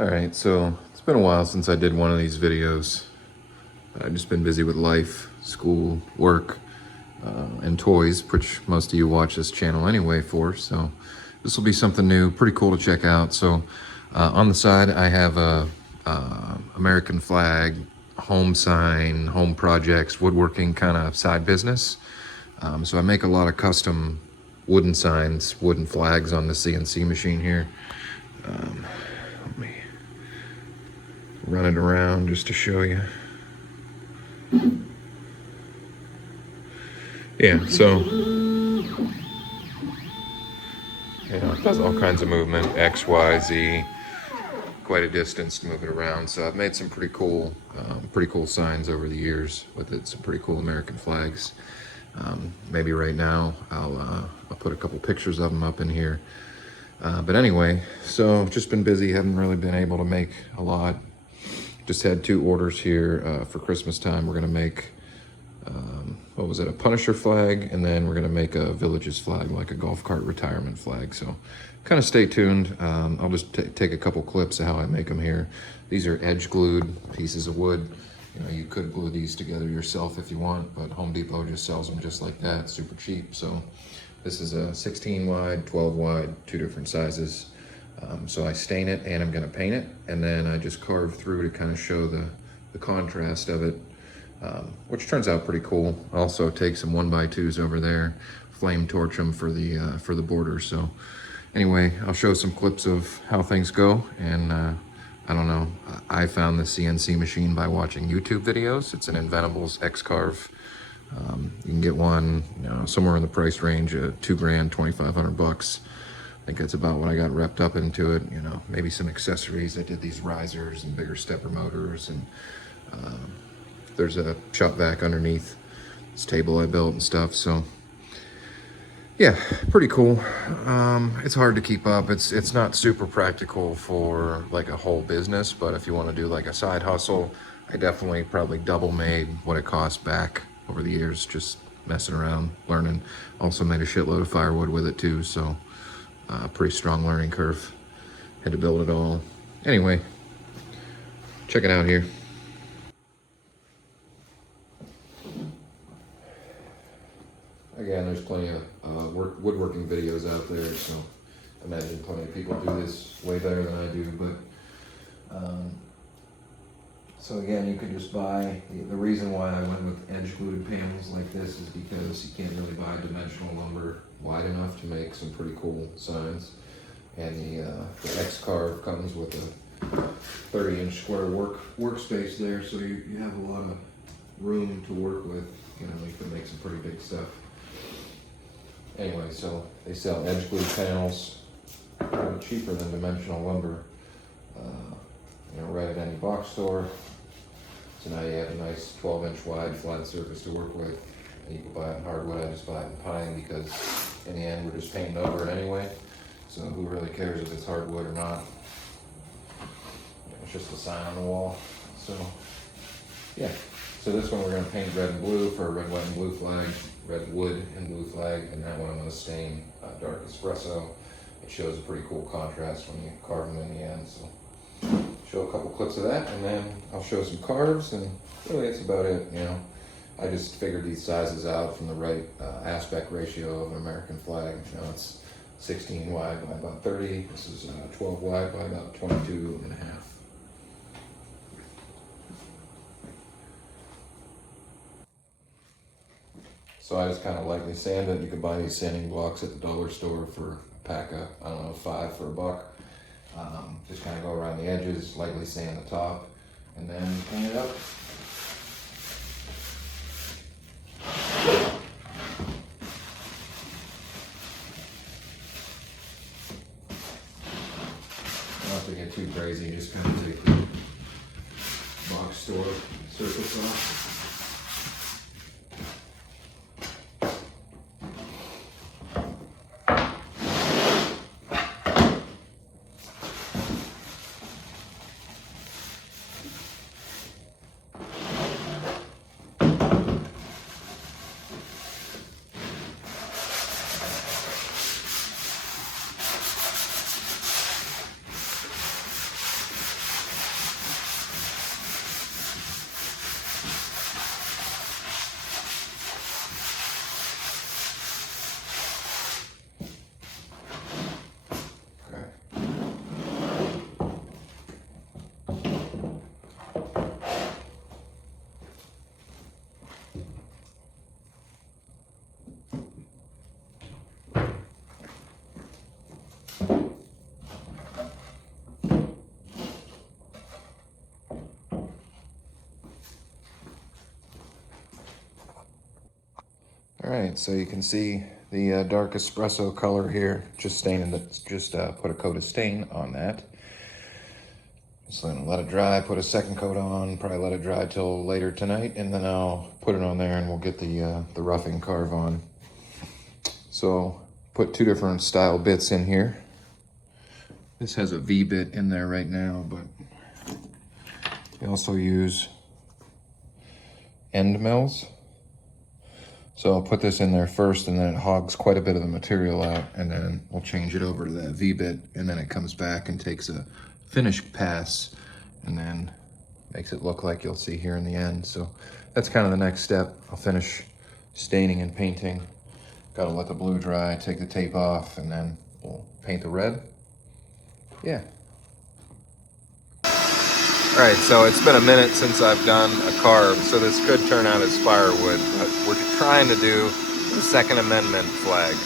Alright, so it's been a while since I did one of these videos. I've just been busy with life, school, work, and toys, which most of you watch this channel anyway for, so this will be something new, pretty cool to check out. So on the side I have a American flag, home sign, home projects, woodworking kind of side business. So I make a lot of custom wooden signs, wooden flags on the CNC machine here. Let me run it around just to show you. Yeah, so it does all kinds of movement, X, Y, Z, quite a distance to move it around. So I've made some pretty cool signs over the years with it, some pretty cool American flags. Maybe right now I'll put a couple pictures of them up in here. But anyway, so just been busy, haven't really been able to make a lot. Just had 2 orders here for Christmas time. We're gonna make, what was it, a Punisher flag, and then we're gonna make a Villages flag, like a golf cart retirement flag. So kind of stay tuned. I'll just take a couple clips of how I make them here. These are edge glued pieces of wood. You know, you could glue these together yourself if you want, but Home Depot just sells them just like that, super cheap. So this is a 16 wide, 12 wide, 2 different sizes. So I stain it and I'm gonna paint it, and then I just carve through to kind of show the contrast of it, which turns out pretty cool. Also take some 1x2s over there, flame torch them for the border. So anyway, I'll show some clips of how things go, and I don't know, I found the CNC machine by watching YouTube videos. It's an Inventables Xcarve. You can get one, somewhere in the price range of $2 grand, 2,500 bucks. I think that's about what I got wrapped up into it. Maybe some accessories. I did these risers and bigger stepper motors, and there's a shop vac underneath this table I built and stuff. So yeah, pretty cool. It's hard to keep up. It's not super practical for like a whole business, but if you want to do like a side hustle, I definitely probably double made what it cost back over the years, just messing around, learning. Also made a shitload of firewood with it too, so pretty strong learning curve. Had to build it all. Anyway, check it out here. Again, there's plenty of woodworking videos out there, so I imagine plenty of people do this way better than I do. But so again, you could just buy, the reason why I went with edge glued panels like this is because you can't really buy dimensional lumber wide enough to make some pretty cool signs. And the Xcarve comes with a 30-inch square workspace there, so you have a lot of room to work with. You can make some pretty big stuff. Anyway, so they sell edge glued panels, probably cheaper than dimensional lumber, right at any box store. So now you have a nice 12-inch wide flat surface to work with. And you can buy it in hardwood. I just buy it in pine because in the end we're just painting over it anyway. So who really cares if it's hardwood or not? It's just a sign on the wall. So yeah. So this one we're going to paint red and blue for a red, white, and blue flag, red wood and blue flag, and that one I'm going to stain dark espresso. It shows a pretty cool contrast when you carve them in the end. So show a couple clips of that, and then I'll show some carves, and really that's about it. I just figured these sizes out from the right aspect ratio of an American flag. It's 16 wide by about 30. This is 12 wide by about 22 and a half. So I just kind of lightly sand it. You can buy these sanding blocks at the dollar store for a pack of, I don't know, 5 for $1. Just kind of go around the edges, lightly sand the top, and then clean it up. Don't have to get too crazy, just kind of take the box store surface off. Alright, so you can see the dark espresso color here, just staining put a coat of stain on that. Just let it dry, put a second coat on, probably let it dry till later tonight, and then I'll put it on there and we'll get the roughing carve on. So, put two different style bits in here. This has a V bit in there right now, but we also use end mills. So I'll put this in there first, and then it hogs quite a bit of the material out, and then we'll change it over to that V-bit, and then it comes back and takes a finish pass, and then makes it look like you'll see here in the end. So that's kind of the next step. I'll finish staining and painting. Gotta let the blue dry, take the tape off, and then we'll paint the red. Yeah. All right, so it's been a minute since I've done a carve, so this could turn out as firewood, but we're trying to do the Second Amendment flag.